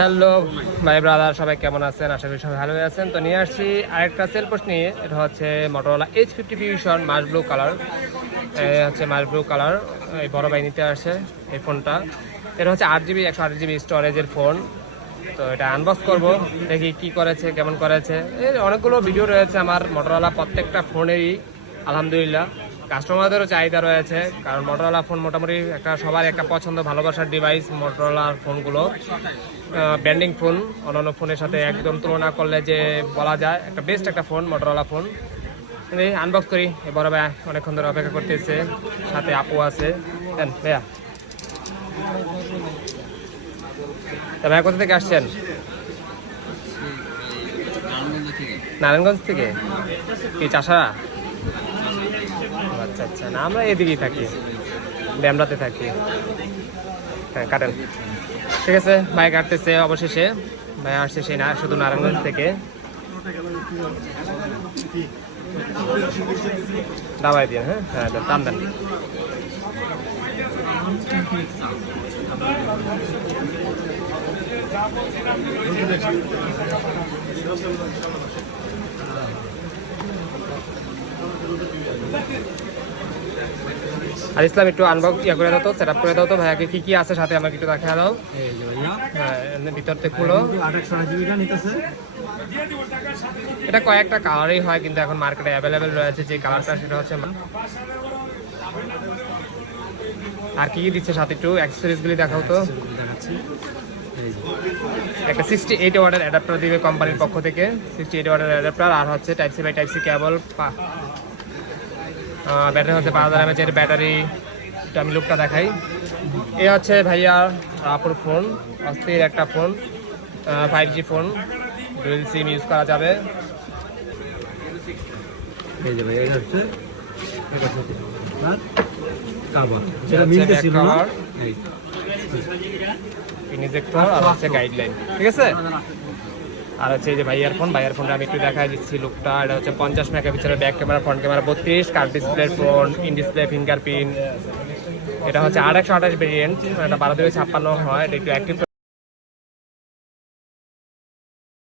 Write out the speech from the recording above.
Hello, ভাই brother, সবাই কেমন আছেন? আশা করি সবাই ভালো আছেন। তো নিয়ে আসছি আরেকটা সেল পোস্ট নিয়ে। এটা হচ্ছে Motorola edge fifty fusion moss blue colour হচ্ছে মাস ব্লু কালার এই বড় ভাই নিতে আসে এই ফোনটা। এটা হচ্ছে আট জিবি একশো আট জিবি স্টোরেজের ফোন। তো এটা আনবক্স করব, দেখি কি করেছে, কেমন করেছে। এর অনেকগুলো ভিডিও রয়েছে আমার মোটরওয়ালা প্রত্যেকটা ফোনেরই, আলহামদুলিল্লাহ। কাস্টমারদেরও চাহিদা রয়েছে কারণ মোটরওয়ালা ফোন মোটামুটি একটা সবার একটা পছন্দ ভালোবাসার ডিভাইস মোটরওয়ালার ফোনগুলো ব্যান্ডিং ফোন অন্যান্য ফোনের সাথে একদম তুলনা করলে যে বলা যায় একটা বেস্ট একটা ফোন মোটরওয়ালা ফোন আনবক্স করি বড় ভাই অনেকক্ষণ ধরে অপেক্ষা করতেছে সাথে আপু আছে। দেন ভাইয়া। তা ভাইয়া কোথা থেকে আসছেন? নারায়ণগঞ্জ থেকে। কি চাষা আচ্ছা আচ্ছা। না, আমরা এদিকেই থাকি। ড্যামরাতে থাকি। হ্যাঁ কাটেন। ঠিক আছে, ভাই কাটতেছে অবশেষে। ভাই আসছে সেই না, শুধু নারায়ণগঞ্জ থেকে। দাবাই দিন হ্যাঁ? হ্যাঁ দাম দেন। আর ইসলাম একটু আনবক্স ইয়ে করে দাও তো সেট করে দাও তো। ভাইয়াকে কি কি আছে সাথে আমাকে একটু দেখা দাও। এই হ্যাঁ ভিতর থেকে খুলো। এটা কয়েকটা কালারই হয় কিন্তু এখন মার্কেটে অ্যাভেলেবেল রয়েছে। যে কালারটা সেটা হচ্ছে আর কি কি দিচ্ছে সাথে একটু অ্যাক্সেসরিজগুলি দেখাও তো। একটা সিক্সটি এইট ওয়ার্ডের অ্যাডাপ্টার দিবে কোম্পানির পক্ষ থেকে। সিক্সটি এইট ওয়ার্ডের অ্যাডাপ্টার আর হচ্ছে type C by type C cable battery হচ্ছে পাঁচ হাজার এমএচের ব্যাটারি। একটু আমি লুকটা দেখাই। এ হচ্ছে ভাইয়া আপুর ফোন অস্থির একটা phone five G phone dual SIM use করা যাবে। এই যে ভাইয়া এটা হচ্ছে ইনিজেক্টর আর হচ্ছে গাইডলাইন ঠিক আছে? আর হচ্ছে যে ভাইয়ার ফোন ভাইয়ার ফোনটা আমি একটু দেখা দিচ্ছি লুকটা এটা হচ্ছে পঞ্চাশ মেগাপিক্সেলের ব্যাক ক্যামেরা ফ্রন্ট ক্যামেরা বত্রিশ। কার display phone in display fingerprint এটা হচ্ছে আট একশো আঠাশ ভেরিয়েন্ট এটা বারো থেকে ছাপ্পান্ন হয়, এটা একটু অ্যাক্টিভ